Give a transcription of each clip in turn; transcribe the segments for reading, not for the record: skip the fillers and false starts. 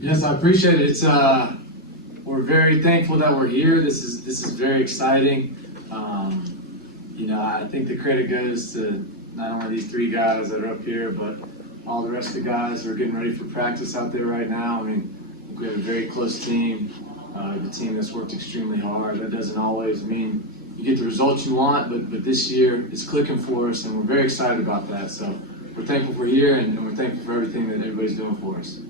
Yes, I appreciate it. It's we're very thankful that we're here. This is very exciting. I think the credit goes to not only these three guys that are up here, but all the rest of the guys who are getting ready for practice out there right now. I mean, I think we have a very close team, the team that's worked extremely hard. That doesn't always mean you get the results you want, but this year it's clicking for us, and we're very excited about that. So we're thankful we're here, and we're thankful for everything that everybody's doing for us.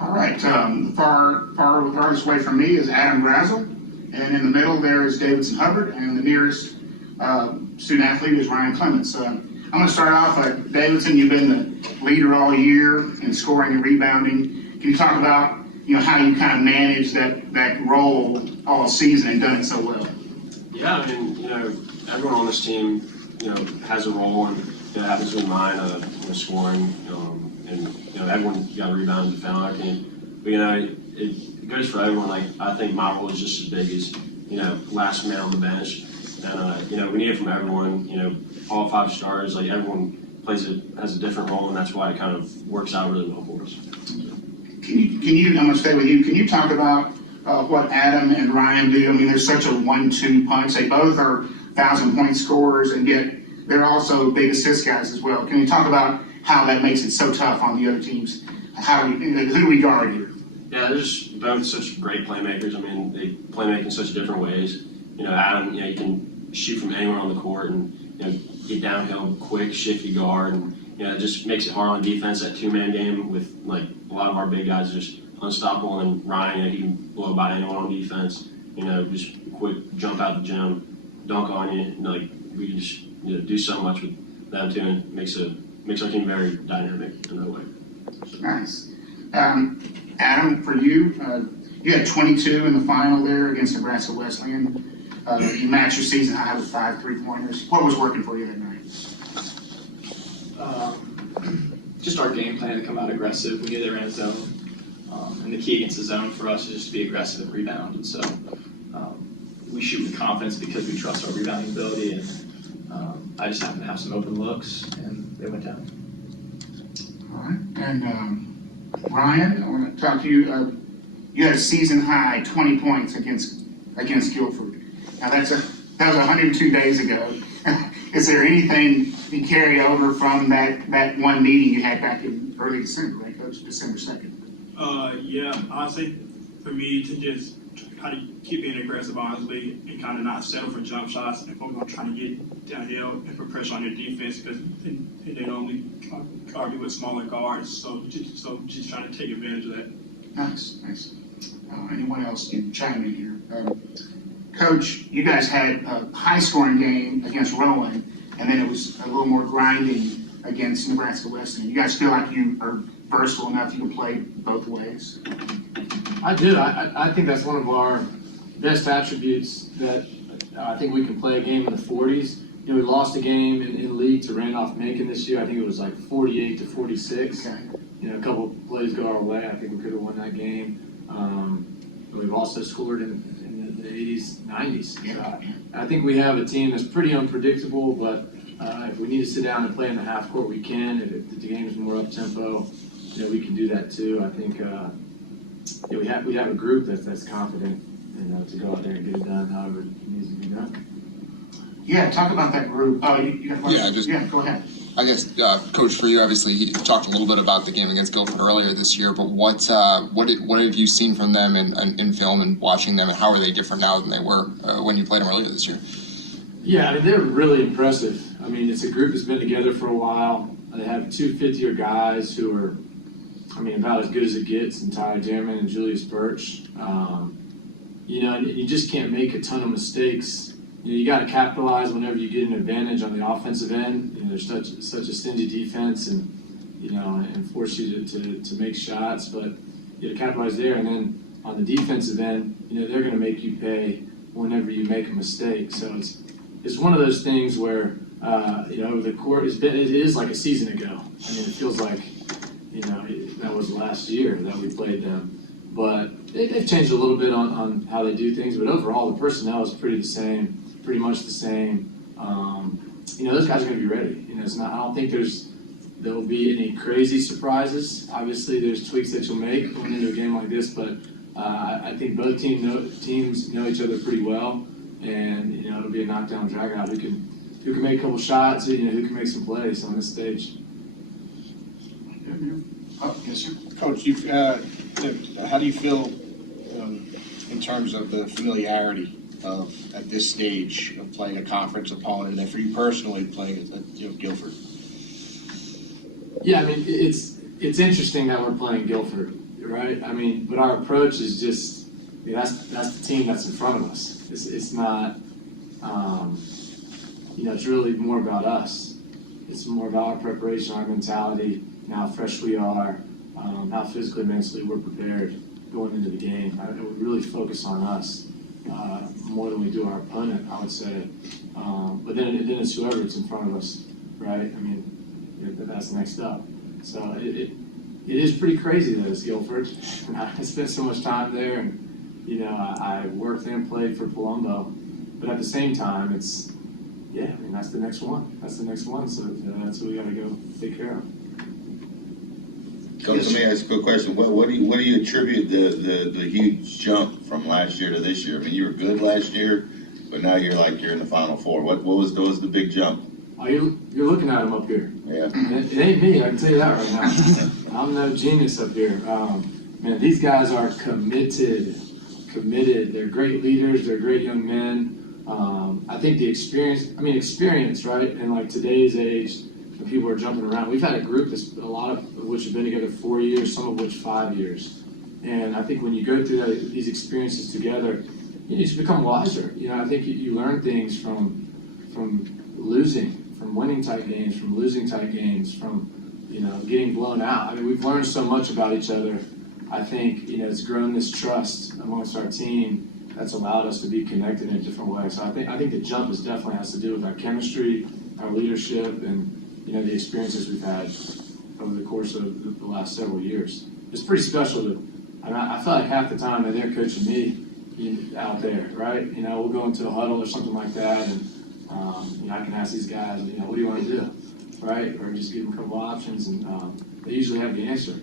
All right, farthest away from me is Adam Brazel, and in the middle there is Davidson Hubbard, and the nearest student athlete is Ryan Clements. I'm going to start off, Davidson, you've been the leader all year in scoring and rebounding. Can you talk about how you kind of managed that role all season and done it so well? Yeah, I mean, everyone on this team, has a role, and that happens to be mine, scoring, and everyone got a rebound and defend on our team. But it goes for everyone. Like, I think my role is just as big as last man on the bench, and we need it from everyone. All five stars, like everyone has a different role, and that's why it kind of works out really well for us. Can you? I'm going to stay with you. Can you talk about what Adam and Ryan do? I mean, they're such a 1-2 punch. They both are 1,000-point scorers, and yet they're also big assist guys as well. Can you talk about how that makes it so tough on the other teams? Who do we guard here? Yeah, they're just both such great playmakers. I mean, they play make in such different ways. Adam, he can shoot from anywhere on the court and get downhill quick, shifty guard, and it just makes it hard on defense. That two-man game with like a lot of our big guys just unstoppable, and Ryan, he can blow by anyone on defense. Just quick jump out the gym, dunk on you. We can just do so much with them too, and makes our team very dynamic in that way. So. Nice. Adam, for you, you had 22 in the final there against Nebraska Wesleyan. You matched your season high with 5 3-pointers. What was working for you that night? Just our game plan to come out aggressive. We knew they were in a zone. And the key against the zone for us is just to be aggressive and rebound. And so we shoot with confidence because we trust our rebounding ability. And I just happened to have some open looks, and they went down. All right. And Ryan, I want to talk to you. You had a season high 20 points against Guilford. Now that was 102 days ago. Is there anything you carry over from that one meeting you had back in early December, right, Coach? December 2nd. Yeah, honestly, for me to just try to keep being aggressive, honestly, and kind of not settle for jump shots and focus on trying to get downhill and put pressure on your defense because they normally guard you with smaller guards. So just trying to take advantage of that. Nice. Anyone else can chime in here? Coach, you guys had a high-scoring game against Rowan, and then it was a little more grinding against Nebraska Wesleyan. You guys feel like you are versatile enough you can play both ways? I do. I think that's one of our best attributes, that I think we can play a game in the 40s. We lost a game in league to Randolph-Macon this year. I think it was like 48-46. Okay. A couple plays go our way. I think we could have won that game. We've also scored in the 80s, 90s. So I think we have a team that's pretty unpredictable, but if we need to sit down and play in the half court, we can. If the game is more up-tempo, we can do that too. I think we have a group that's confident to go out there and get it done however it needs to be done. Yeah, talk about that group. Oh, you have one? Go ahead. I guess, Coach, for you, obviously, you talked a little bit about the game against Guilford earlier this year, but what have you seen from them in film and watching them, and how are they different now than they were when you played them earlier this year? Yeah, I mean, they're really impressive. I mean, it's a group that's been together for a while. They have 2 fifth-year guys who are, about as good as it gets, and Tyler Dearman and Julius Birch. And you just can't make a ton of mistakes. You got to capitalize whenever you get an advantage on the offensive end. There's such a stingy defense, and and force you to make shots. But you got to capitalize there, and then on the defensive end, they're going to make you pay whenever you make a mistake. So it's one of those things where the court it is like a season ago. It feels like that was last year that we played them. But they've changed a little bit on how they do things. But overall, the personnel is pretty much the same. Those guys are going to be ready. I don't think there's there'll be any crazy surprises. Obviously, there's tweaks that you'll make going into a game like this, but I think both teams know each other pretty well, and it'll be a knockdown drag-out. Who can make a couple shots, who can make some plays on this stage. Oh, yes, sir. Coach, how do you feel in terms of the familiarity of, at this stage, of playing a conference opponent, and for you personally, playing at Guilford? Yeah, I mean, it's interesting that we're playing Guilford, right? I mean, but our approach is just, that's the team that's in front of us. It's not, it's really more about us. It's more about our preparation, our mentality, and how fresh we are, how physically, mentally we're prepared going into the game. We really focus on us more than we do our opponent, I would say. But then it's whoever's in front of us, right? I mean, that's next up. So it is pretty crazy that it's Guilford. I spent so much time there, and I worked there and played for Palumbo. But at the same time, that's the next one. That's the next one. So that's what we got to go take care of. Coach, let me ask a quick question. What do you attribute the huge jump from last year to this year? I mean, you were good last year, but now you're in the Final Four. What was the big jump? Oh, you're looking at him up here. Yeah. It ain't me, I can tell you that right now. I'm no genius up here. Man, these guys are committed. They're great leaders. They're great young men. I think the experience, right? In like today's age, when people are jumping around, we've had a group a lot of which have been together 4 years, some of which 5 years. And I think when you go through these experiences together, you just become wiser. I think you learn things from losing, from winning tight games, from losing tight games, from getting blown out. I mean, we've learned so much about each other. I think it's grown this trust amongst our team that's allowed us to be connected in a different way. So I think the jump definitely has to do with our chemistry, our leadership, and the experiences we've had over the course of the last several years. It's pretty special I feel like half the time that they're coaching me out there, right? We'll go into a huddle or something like that, and I can ask these guys, what do you want to do, right? Or just give them a couple options, and they usually have the answer,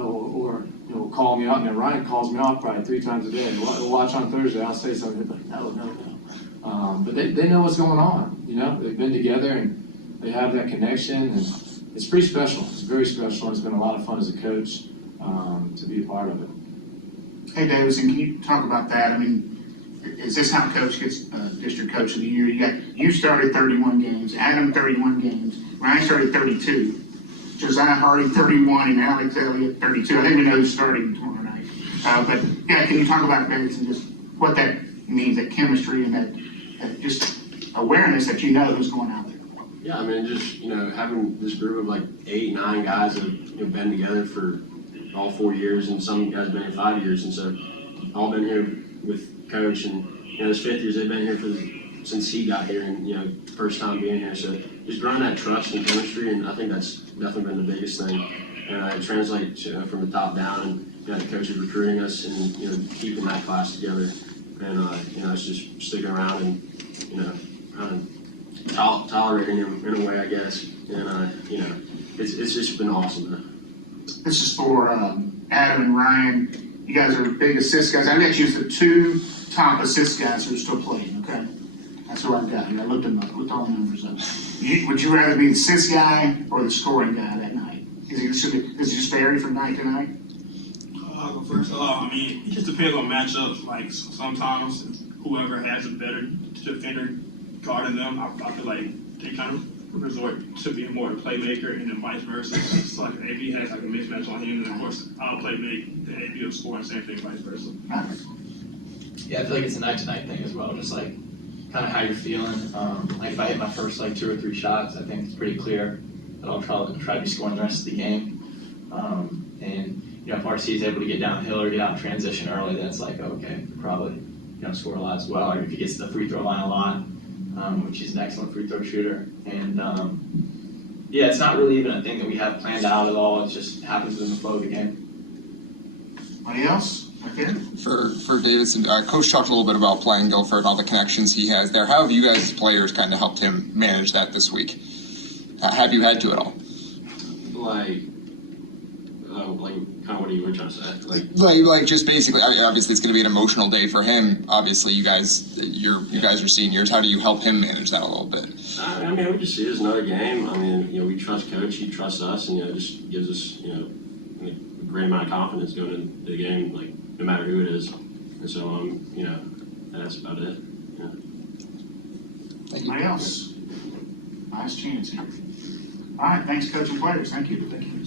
or call me out, and then Ryan calls me off probably 3 times a day. We'll watch on Thursday, I'll say something, they're like, no. But they know what's going on, they've been together, and they have that connection, and it's pretty special. It's very special, and it's been a lot of fun as a coach to be a part of it. Hey, Davidson, can you talk about that? I mean, is this how Coach gets District Coach of the Year? You started 31 games, Adam 31 games, Ryan started 32, Josiah Hardy 31, and Alex Elliott 32. I think we know who's starting tomorrow night. But yeah, can you talk about Davidson, just what that means, that chemistry and that just awareness that who's going out there? Yeah, I mean, just, having this group of like 8, 9 guys that have been together for all 4 years, and some guys been here 5 years, and so all been here with Coach, and this 5th years they've been here since he got here, and first time being here, so just growing that trust and chemistry, and I think that's definitely been the biggest thing, and it translates from the top down, and the coaches recruiting us, and keeping that class together, and it's just sticking around and kind of tolerating him in a way, I guess, and it's just been awesome, man. This is for Adam and Ryan. You guys are big assist guys. I bet you the 2 top assist guys who are still playing, okay? That's what I've got. I looked them up, looked all the numbers up. Would you rather be the assist guy or the scoring guy that night? Does it just vary from night to night? I'll go first. I mean, it just depends on matchups. Like, sometimes whoever has a better defender guarding them, I feel like they kind of resort to being more a playmaker, and then vice versa. It's like AB has like a mismatch on him, and of course I'll play make, the AB will score, and same thing vice versa. Yeah, I feel like it's a night-to-night thing as well, just like kind of how you're feeling. Like if I hit my first 2 or 3 shots, I think it's pretty clear that I'll try to be scoring the rest of the game. And if RC is able to get downhill or get out in transition early, then it's like, okay, probably score a lot as well. Or if he gets to the free throw line a lot, which he's an excellent free throw shooter. And it's not really even a thing that we have planned out at all. It just happens in the flow of the game. Anybody else? Okay. For Davidson, Coach talked a little bit about playing Guilford and all the connections he has there. How have you guys as players kind of helped him manage that this week? Have you had to at all? like kind of what you were trying to say, Like just basically, I mean, obviously it's going to be an emotional day for him. Obviously, you guys are seniors. How do you help him manage that a little bit? I mean, we just see it as another game. I mean, we trust Coach, he trusts us, and, it just gives us, a great amount of confidence going into the game, like, no matter who it is. And so, that's about it. Anybody else? Nice chance here. All right, thanks, coach and players. Thank you.